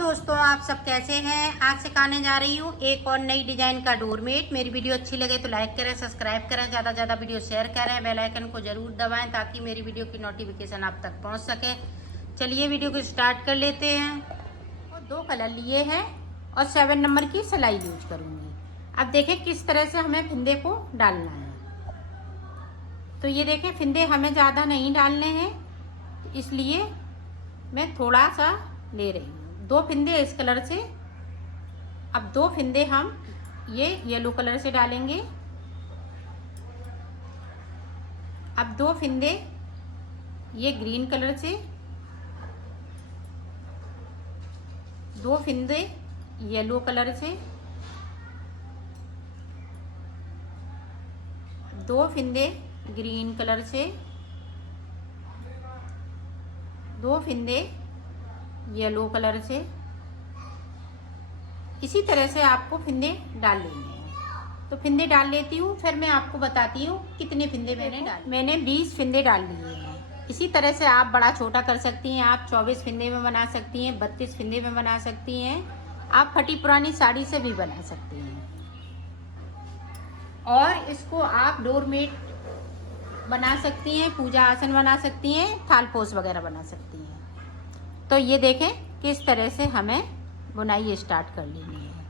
दोस्तों, आप सब कैसे हैं। आज सिखाने जा रही हूँ एक और नई डिजाइन का डोरमेट। मेरी वीडियो अच्छी लगे तो लाइक करें, सब्सक्राइब करें, ज़्यादा से ज़्यादा वीडियो शेयर करें, बेल आइकन को जरूर दबाएं ताकि मेरी वीडियो की नोटिफिकेशन आप तक पहुँच सके। चलिए वीडियो को स्टार्ट कर लेते हैं। और 2 कलर लिए हैं और 7 नंबर की सिलाई यूज करूँगी। अब देखें किस तरह से हमें फिंदे को डालना है। तो ये देखें, फिंदे हमें ज़्यादा नहीं डालने हैं, इसलिए मैं थोड़ा सा ले रही हूँ। 2 फिंदे इस कलर से। अब 2 फिंदे हम ये येलो कलर से डालेंगे। अब 2 फिंदे ये ग्रीन कलर से, 2 फिंदे येलो कलर से, 2 फिंदे ग्रीन कलर से, 2 फिंदे येलो कलर से। इसी तरह से आपको फिंदे डाल लेने हैं। तो फिंदे डाल लेती हूँ, फिर मैं आपको बताती हूँ कितने फिंदे मैंने 20 फिंदे डाल लिए हैं। इसी तरह से आप बड़ा छोटा कर सकती हैं। आप 24 फिंदे में बना सकती हैं, 32 फिंदे में बना सकती हैं। आप फटी पुरानी साड़ी से भी बना सकती हैं। और इसको आप डोरमेट बना सकती हैं, पूजा आसन बना सकती हैं, थालपोस वगैरह बना सकती हैं। तो ये देखें किस तरह से हमें बुनाई स्टार्ट कर लेनी है।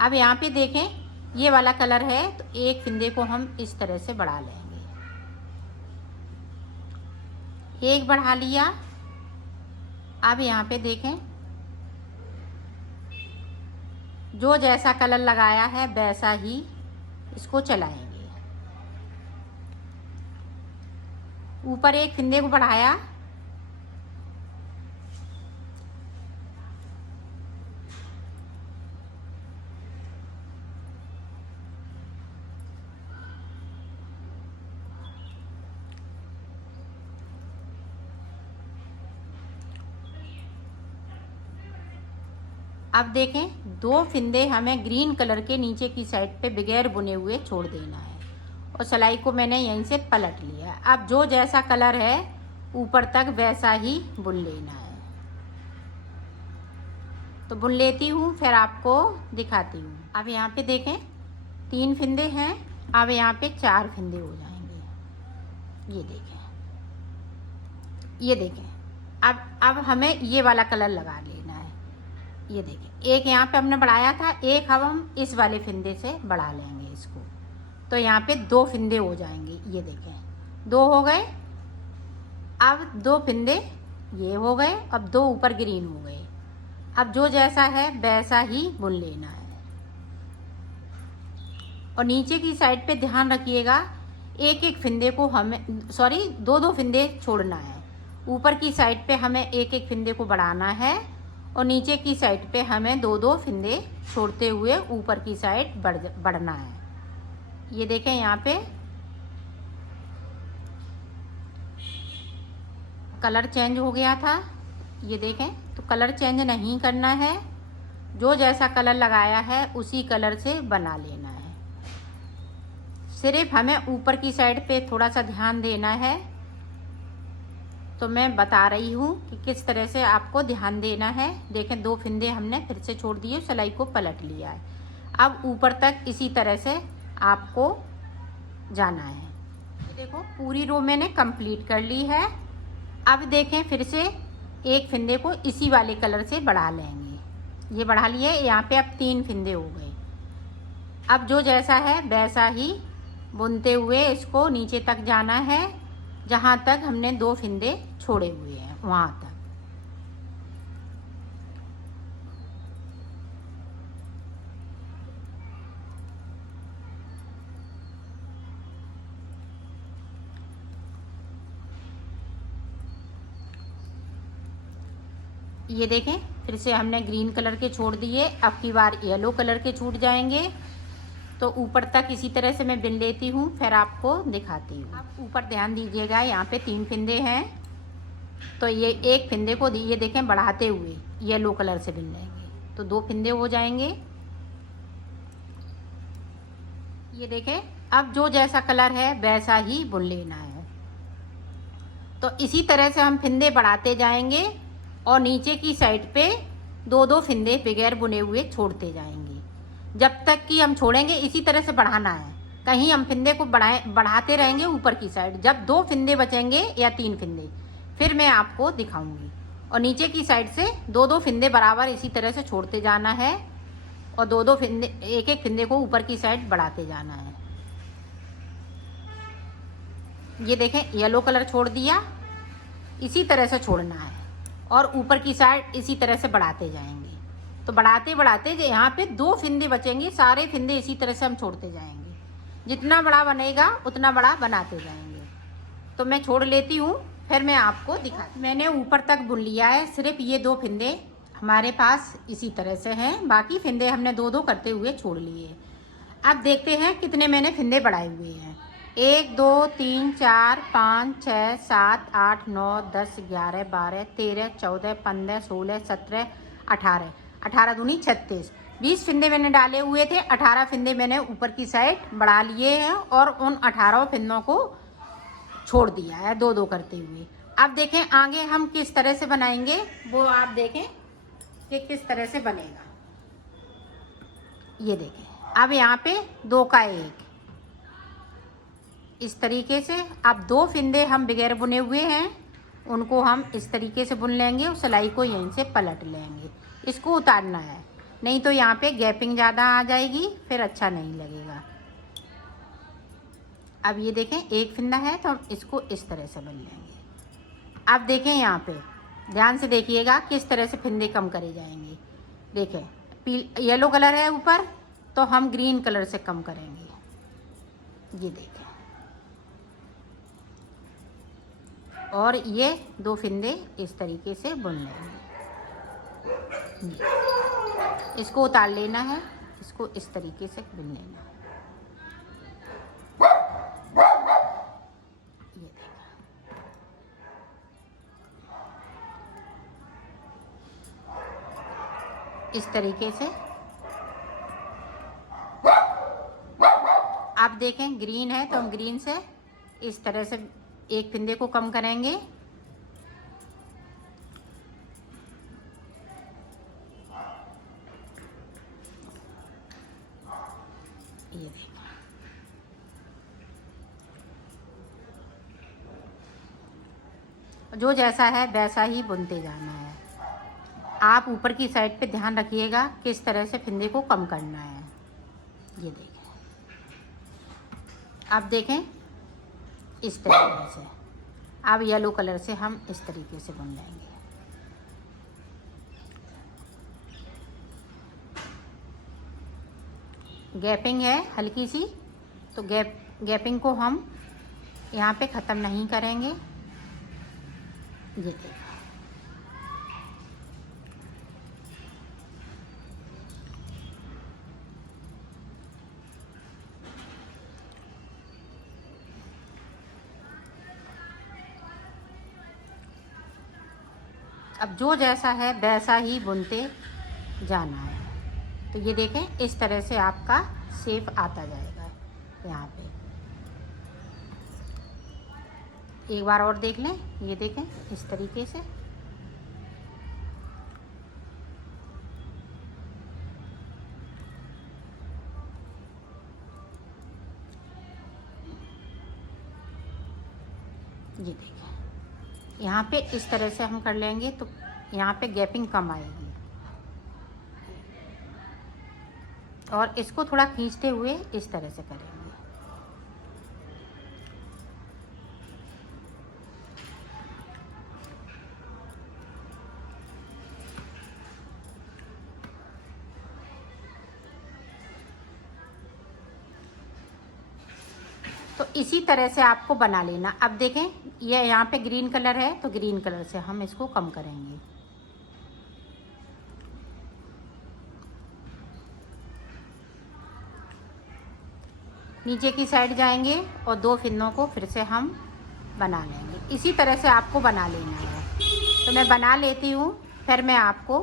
अब यहाँ पे देखें ये वाला कलर है, तो एक फिंदे को हम इस तरह से बढ़ा लेंगे। एक बढ़ा लिया। अब यहाँ पे देखें जो जैसा कलर लगाया है वैसा ही इसको चलाएंगे। ऊपर एक फिंदे को बढ़ाया, अब देखें 2 फिंदे हमें ग्रीन कलर के नीचे की साइड पे बगैर बुने हुए छोड़ देना है। और सिलाई को मैंने यहीं से पलट लिया। अब जो जैसा कलर है ऊपर तक वैसा ही बुन लेना है। तो बुन लेती हूँ, फिर आपको दिखाती हूँ। अब यहाँ पे देखें 3 फिंदे हैं। अब यहाँ पे 4 फिंदे हो जाएंगे। ये देखें, ये देखें। अब हमें ये वाला कलर लगा लेना है। ये देखें, एक यहाँ पे हमने बढ़ाया था, एक अब हम इस वाले फिंदे से बढ़ा लेंगे इसको। तो यहाँ पे 2 फिंदे हो जाएंगे। ये देखें 2 हो गए। अब 2 फिंदे ये हो गए। अब 2 ऊपर ग्रीन हो गए। अब जो जैसा है वैसा ही बुन लेना है। और नीचे की साइड पे ध्यान रखिएगा, एक एक फिंदे को हमें 2 फिंदे छोड़ना है। ऊपर की साइड पे हमें एक एक फिंदे को बढ़ाना है और नीचे की साइड पे हमें 2 फिंदे छोड़ते हुए ऊपर की साइड बढ़ना है। ये देखें यहाँ पे कलर चेंज हो गया था। ये देखें, तो कलर चेंज नहीं करना है। जो जैसा कलर लगाया है उसी कलर से बना लेना है। सिर्फ हमें ऊपर की साइड पे थोड़ा सा ध्यान देना है। तो मैं बता रही हूँ कि किस तरह से आपको ध्यान देना है। देखें 2 फिंदे हमने फिर से छोड़ दिए, सिलाई को पलट लिया है। अब ऊपर तक इसी तरह से आपको जाना है। ये देखो पूरी रो मैंने कंप्लीट कर ली है। अब देखें फिर से एक फिंदे को इसी वाले कलर से बढ़ा लेंगे। ये बढ़ा लिए। यहाँ पे अब 3 फिंदे हो गए। अब जो जैसा है वैसा ही बुनते हुए इसको नीचे तक जाना है, जहाँ तक हमने 2 फिंदे छोड़े हुए हैं वहाँ तक। ये देखें फिर से हमने ग्रीन कलर के छोड़ दिए। अब की बार येलो कलर के छूट जाएंगे। तो ऊपर तक इसी तरह से मैं बिन लेती हूँ, फिर आपको दिखाती हूँ। आप ऊपर ध्यान दीजिएगा, यहाँ पे 3 फिंदे हैं। तो ये एक फिंदे को ये देखें बढ़ाते हुए येलो कलर से बिन लेंगे, तो 2 फिंदे हो जाएंगे। ये देखें, अब जो जैसा कलर है वैसा ही बुन लेना है। तो इसी तरह से हम फिंदे बढ़ाते जाएंगे और नीचे की साइड पे 2-2 फिंदे बगैर बुने हुए छोड़ते जाएंगे जब तक कि हम छोड़ेंगे। इसी तरह से बढ़ाना है, कहीं हम फिंदे को बढ़ाते रहेंगे ऊपर की साइड। जब 2 फिंदे बचेंगे या 3 फिंदे फिर मैं आपको दिखाऊंगी। और नीचे की साइड से 2-2 फिंदे बराबर इसी तरह से छोड़ते जाना है और 2-2 फिंदे, एक फिंदे को ऊपर की साइड बढ़ाते जाना है। ये देखें, येलो कलर छोड़ दिया, इसी तरह से छोड़ना है और ऊपर की साइड इसी तरह से बढ़ाते जाएंगे। तो बढ़ाते बढ़ाते यहाँ पे 2 फिंदे बचेंगे, सारे फिंदे इसी तरह से हम छोड़ते जाएंगे। जितना बड़ा बनेगा उतना बड़ा बनाते जाएंगे। तो मैं छोड़ लेती हूँ, फिर मैं आपको दिखाती। मैंने ऊपर तक बुन लिया है, सिर्फ ये 2 फिंदे हमारे पास इसी तरह से हैं, बाकी फिंदे हमने 2-2 करते हुए छोड़ लिए। अब देखते हैं कितने मैंने फिंदे बढ़ाए हुए हैं। 1 2 3 4 5 6 7 8 9 10 11 12 13 14 15 16 17 18 18 दूनी 36 20 फिंदे मैंने डाले हुए थे। 18 फिंदे मैंने ऊपर की साइड बढ़ा लिए हैं और उन 18 फिंदों को छोड़ दिया है 2-2 करते हुए। अब देखें आगे हम किस तरह से बनाएंगे, वो आप देखें कि किस तरह से बनेगा। ये देखें, अब यहाँ पे 2 का 1 इस तरीके से। अब 2 फिंदे हम बगैर बुने हुए हैं, उनको हम इस तरीके से बुन लेंगे और सिलाई को यहीं से पलट लेंगे। इसको उतारना है, नहीं तो यहाँ पे गैपिंग ज़्यादा आ जाएगी, फिर अच्छा नहीं लगेगा। अब ये देखें 1 फिंदा है तो हम इसको इस तरह से बुन लेंगे। अब देखें यहाँ पे ध्यान से देखिएगा किस तरह से फिंदे कम करे जाएंगे। देखें येलो कलर है ऊपर, तो हम ग्रीन कलर से कम करेंगे। ये देखें, और ये 2 फिंदे इस तरीके से बुन लेंगे। इसको उतार लेना है, इसको इस तरीके से बुन लेना है। ये देखा, इस तरीके से। आप देखें ग्रीन है तो हम ग्रीन से इस तरह से 1 फिंदे को कम करेंगे। ये देखिए, जो जैसा है वैसा ही बुनते जाना है। आप ऊपर की साइड पे ध्यान रखिएगा किस तरह से फिंदे को कम करना है। ये देखें, अब देखें इस तरीके से। अब येलो कलर से हम इस तरीके से बुन लेंगे। गैपिंग है हल्की सी, तो गैपिंग को हम यहाँ पे ख़त्म नहीं करेंगे। ये देखिए, अब जो जैसा है वैसा ही बुनते जाना है। तो ये देखें इस तरह से आपका शेप आता जाएगा। यहाँ पे एक बार और देख लें, ये देखें इस तरीके से। ये देखें, यहाँ पे इस तरह से हम कर लेंगे तो यहाँ पे गैपिंग कम आएगी। और इसको थोड़ा खींचते हुए इस तरह से करेंगे। तो इसी तरह से आपको बना लेना। अब देखें ये यहाँ पे ग्रीन कलर है तो ग्रीन कलर से हम इसको कम करेंगे। नीचे की साइड जाएंगे और 2 फिंदों को फिर से हम बना लेंगे। इसी तरह से आपको बना लेना है। तो मैं बना लेती हूँ, फिर मैं आपको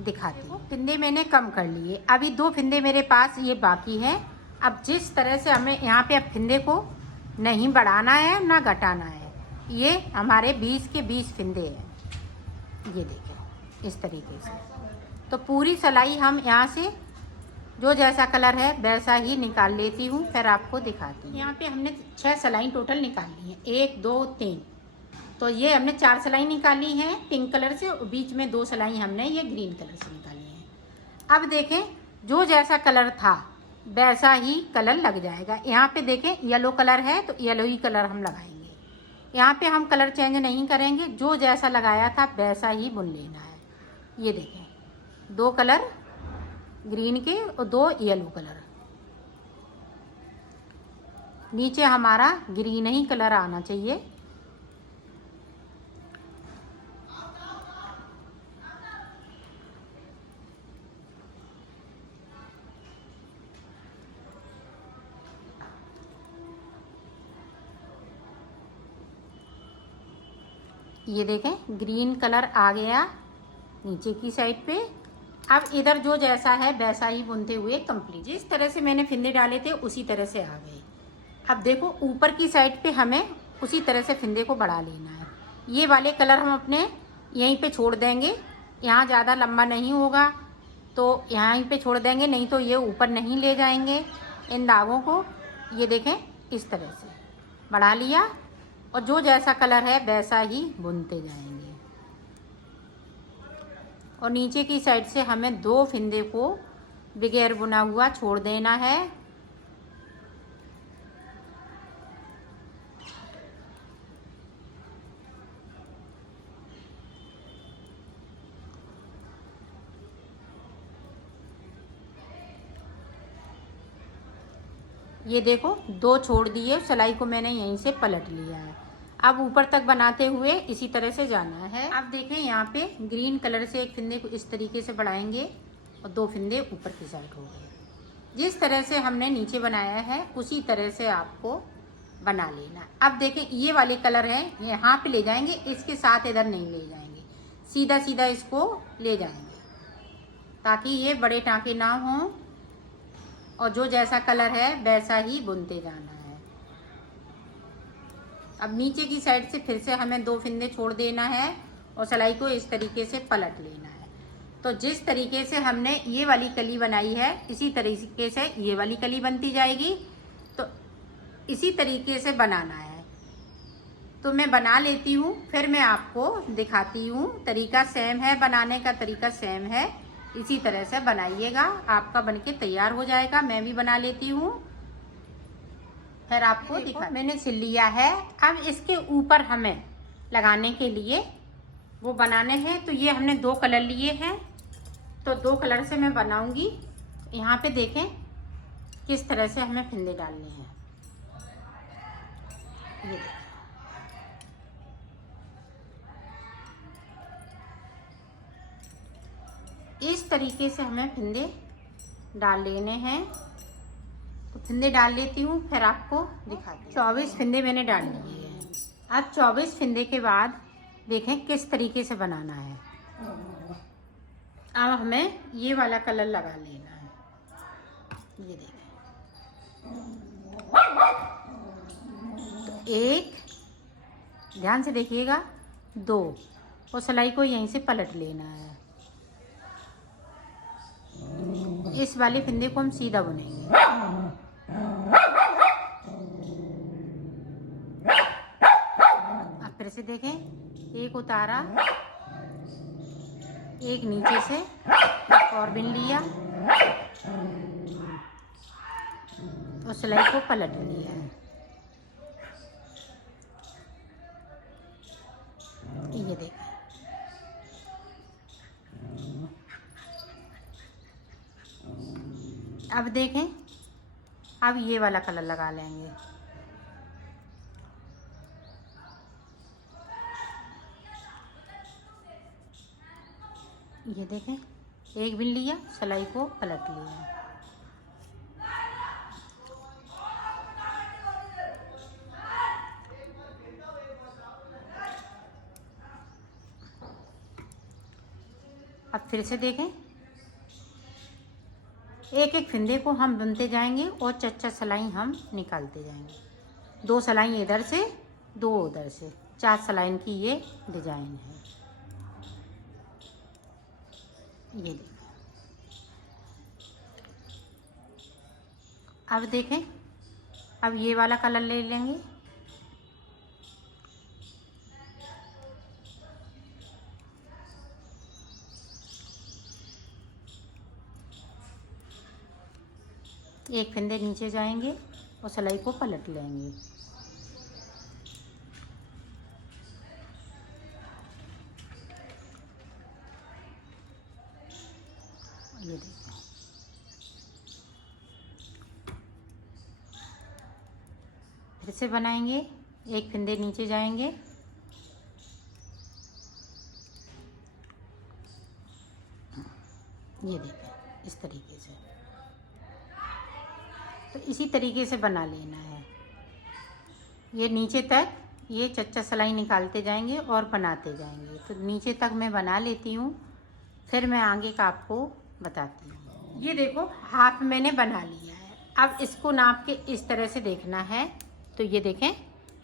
दिखाती हूँ। फिंदे मैंने कम कर लिए, अभी 2 फिंदे मेरे पास ये बाकी हैं। अब जिस तरह से हमें यहाँ पे अब फिंदे को नहीं बढ़ाना है ना घटाना है, ये हमारे 20 के 20 फिंदे हैं। ये देखें इस तरीके से। तो पूरी सिलाई हम यहाँ से जो जैसा कलर है वैसा ही निकाल लेती हूँ, फिर आपको दिखाती हूँ। यहाँ पे हमने 6 सिलाई टोटल निकाली हैं, 1 2 3। तो ये हमने 4 सिलाई निकाली हैं पिंक कलर से, और बीच में 2 सिलाई हमने ये ग्रीन कलर से निकाली हैं। अब देखें जो जैसा कलर था वैसा ही कलर लग जाएगा। यहाँ पे देखें येलो कलर है तो येलो ही कलर हम लगाएंगे। यहाँ पे हम कलर चेंज नहीं करेंगे, जो जैसा लगाया था वैसा ही बुन लेना है। ये देखें 2 कलर ग्रीन के और 2 येलो कलर। नीचे हमारा ग्रीन ही कलर आना चाहिए। ये देखें ग्रीन कलर आ गया नीचे की साइड पे। अब इधर जो जैसा है वैसा ही बुनते हुए कंप्लीट। जिस तरह से मैंने फिंदे डाले थे उसी तरह से आ गए। अब देखो ऊपर की साइड पे हमें उसी तरह से फिंदे को बढ़ा लेना है। ये वाले कलर हम अपने यहीं पे छोड़ देंगे, यहाँ ज़्यादा लंबा नहीं होगा तो यहीं पे छोड़ देंगे, नहीं तो ये ऊपर नहीं ले जाएंगे इन दागों को। ये देखें इस तरह से बढ़ा लिया, और जो जैसा कलर है वैसा ही बुनते जाएंगे। और नीचे की साइड से हमें 2 फिंदे को बगैर बुना हुआ छोड़ देना है। ये देखो 2 छोड़ दिए, सिलाई को मैंने यहीं से पलट लिया है। अब ऊपर तक बनाते हुए इसी तरह से जाना है। अब देखें यहाँ पे ग्रीन कलर से एक फिंदे को इस तरीके से बढ़ाएंगे और 2 फिंदे ऊपर की साइड हो गए। जिस तरह से हमने नीचे बनाया है उसी तरह से आपको बना लेना। अब देखें ये वाले कलर हैं यहाँ पे ले जाएंगे, इसके साथ इधर नहीं ले जाएंगे, सीधा सीधा इसको ले जाएंगे ताकि ये बड़े टाँके ना हों, और जो जैसा कलर है वैसा ही बुनते जाना है। अब नीचे की साइड से फिर से हमें 2 फिंदे छोड़ देना है और सिलाई को इस तरीके से पलट लेना है। तो जिस तरीके से हमने ये वाली कली बनाई है इसी तरीके से ये वाली कली बनती जाएगी। तो इसी तरीके से बनाना है। तो मैं बना लेती हूँ, फिर मैं आपको दिखाती हूँ। तरीका सेम है, बनाने का तरीका सेम है, इसी तरह से बनाइएगा, आपका बनके तैयार हो जाएगा। मैं भी बना लेती हूँ फिर आपको दिखा। मैंने सिल लिया है। अब इसके ऊपर हमें लगाने के लिए वो बनाने हैं। तो ये हमने 2 कलर लिए हैं, तो 2 कलर से मैं बनाऊंगी। यहाँ पे देखें किस तरह से हमें फिंदे डालने हैं। ये इस तरीके से हमें फिंदे डाल लेने हैं। तो फिंदे डाल लेती हूँ फिर आपको दिखाती हूँ। 24 फिंदे मैंने डाल लिए हैं। अब 24 फिंदे के बाद देखें किस तरीके से बनाना है। अब हमें ये वाला कलर लगा लेना है। ये देखें तो 1, ध्यान से देखिएगा, 2, और सिलाई को यहीं से पलट लेना है। इस वाले फिंदे को हम सीधा बुनेंगे। अब फिर से देखें, 1 उतारा, 1 नीचे से, एक और बिन लिया और सिलाई को पलट लिया है। ये देखें, अब देखें, अब ये वाला कलर लगा लेंगे। ये देखें, 1 बिन लिया, सिलाई को पलट लिया। अब फिर से देखें, एक एक फिंदे को हम बुनते जाएंगे और 4 सिलाई हम निकालते जाएंगे। 2 सिलाई इधर से, 2 उधर से, 4 सिलाई की ये डिजाइन है। ये देखिए, अब देखें, अब ये वाला कलर ले लेंगे। एक फंदे नीचे जाएंगे और सिलाई को पलट लेंगे। ये देखो, फिर से बनाएंगे। एक फंदे नीचे जाएंगे, ये देखें इस तरीके से। तो इसी तरीके से बना लेना है। ये नीचे तक ये चच्चा सिलाई निकालते जाएंगे और बनाते जाएंगे। तो नीचे तक मैं बना लेती हूँ, फिर मैं आगे का आपको बताती हूँ। ये देखो, हाफ मैंने बना लिया है। अब इसको नाप के इस तरह से देखना है। तो ये देखें,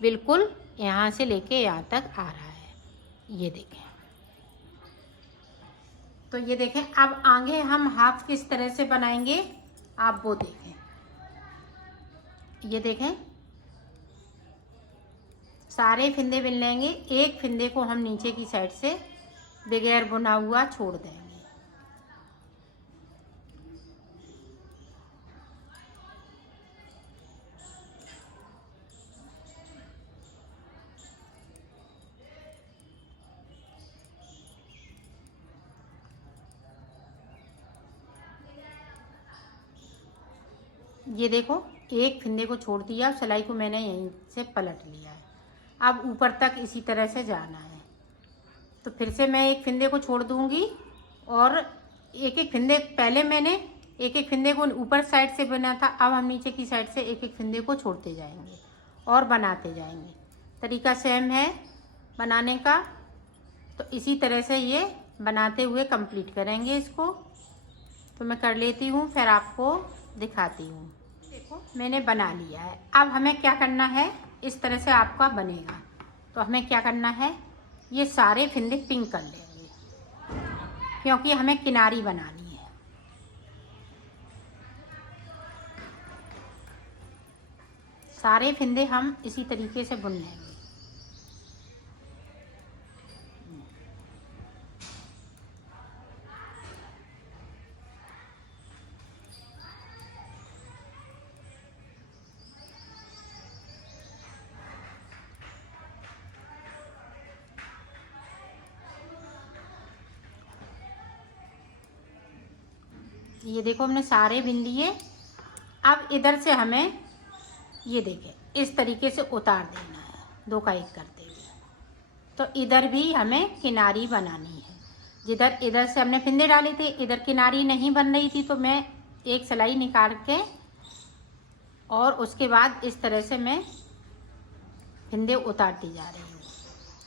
बिल्कुल यहाँ से लेके यहाँ तक आ रहा है। ये देखें। तो ये देखें, अब आगे हम हाफ किस तरह से बनाएंगे आप वो देखें। ये देखें, सारे फंदे बिन लेंगे। एक फंदे को हम नीचे की साइड से बगैर बुना हुआ छोड़ देंगे। ये देखो, एक फंदे को छोड़ दिया, सिलाई को मैंने यहीं से पलट लिया है। अब ऊपर तक इसी तरह से जाना है। तो फिर से मैं एक फंदे को छोड़ दूंगी और एक एक फंदे, पहले मैंने एक एक फंदे को ऊपर साइड से बना था, अब हम नीचे की साइड से एक एक फंदे को छोड़ते जाएंगे और बनाते जाएंगे। तरीका सेम है बनाने का। तो इसी तरह से ये बनाते हुए कंप्लीट करेंगे इसको। तो मैं कर लेती हूँ, फिर आपको दिखाती हूँ। देखो, मैंने बना लिया है। अब हमें क्या करना है, इस तरह से आपका बनेगा। तो हमें क्या करना है, ये सारे फंदे पिंक कर लेंगे, क्योंकि हमें किनारी बनानी है। सारे फंदे हम इसी तरीके से बुन लेंगे। ये देखो, हमने सारे बिन लिए। अब इधर से हमें ये देखें इस तरीके से उतार देना है, दो का एक करते हुए। तो इधर भी हमें किनारी बनानी है। जिधर इधर से हमने फंदे डाले थे, इधर किनारी नहीं बन रही थी, तो मैं एक सिलाई निकाल के और उसके बाद इस तरह से मैं फंदे उतारती जा रही हूँ।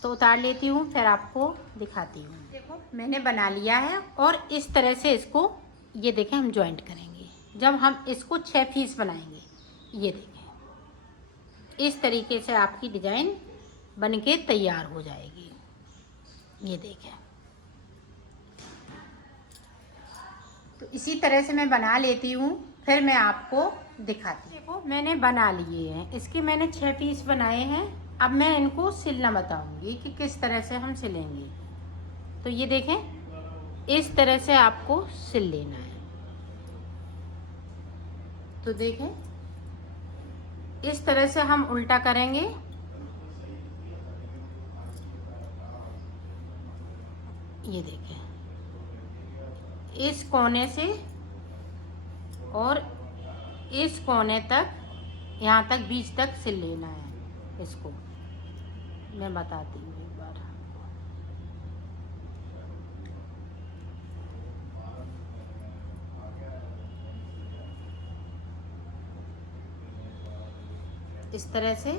तो उतार लेती हूँ, फिर आपको दिखाती हूँ। देखो, मैंने बना लिया है और इस तरह से इसको, ये देखें, हम जॉइंट करेंगे। जब हम इसको 6 पीस बनाएंगे, ये देखें इस तरीके से आपकी डिजाइन बनके तैयार हो जाएगी। ये देखें। तो इसी तरह से मैं बना लेती हूँ, फिर मैं आपको दिखाती हूँ। देखो, मैंने बना लिए हैं, इसके मैंने 6 पीस बनाए हैं। अब मैं इनको सिलना बताऊंगी कि किस तरह से हम सिलेंगे। तो ये देखें, इस तरह से आपको सिल लेना है। तो देखें, इस तरह से हम उल्टा करेंगे। ये देखें, इस कोने से और इस कोने तक, यहाँ तक बीच तक सिल लेना है। इसको मैं बताती हूँ एक बार। इस तरह से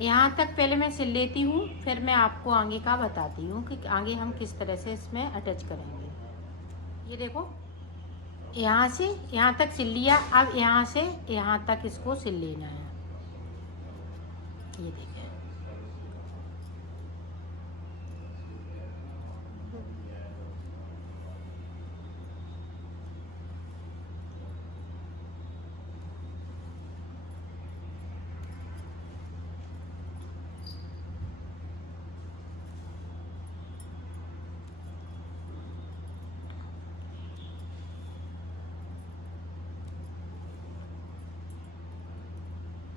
यहाँ तक पहले मैं सिल लेती हूँ, फिर मैं आपको आगे का बताती हूँ कि आगे हम किस तरह से इसमें अटैच करेंगे। ये देखो, यहाँ से यहाँ तक सिल लिया। अब यहाँ से यहाँ तक इसको सिल लेना है। ये देखें,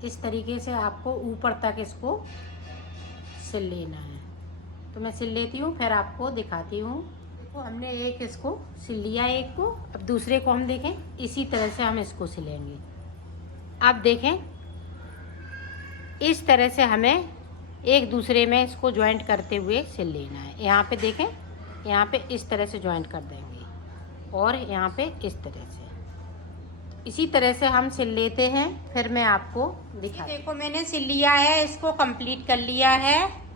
इस तरीके से आपको ऊपर तक इसको सिल लेना है। तो मैं सिल लेती हूँ, फिर आपको दिखाती हूँ। देखो हमने एक इसको सिल लिया, एक को। अब दूसरे को हम देखें, इसी तरह से हम इसको सिलेंगे। अब देखें, इस तरह से हमें एक दूसरे में इसको ज्वाइंट करते हुए सिल लेना है। यहाँ पे देखें, यहाँ पे इस तरह से ज्वाइंट कर देंगे और यहाँ पे इस तरह से। इसी तरह से हम सिल लेते हैं, फिर मैं आपको दिखा। देखो मैंने सिल लिया है, इसको कंप्लीट कर लिया है।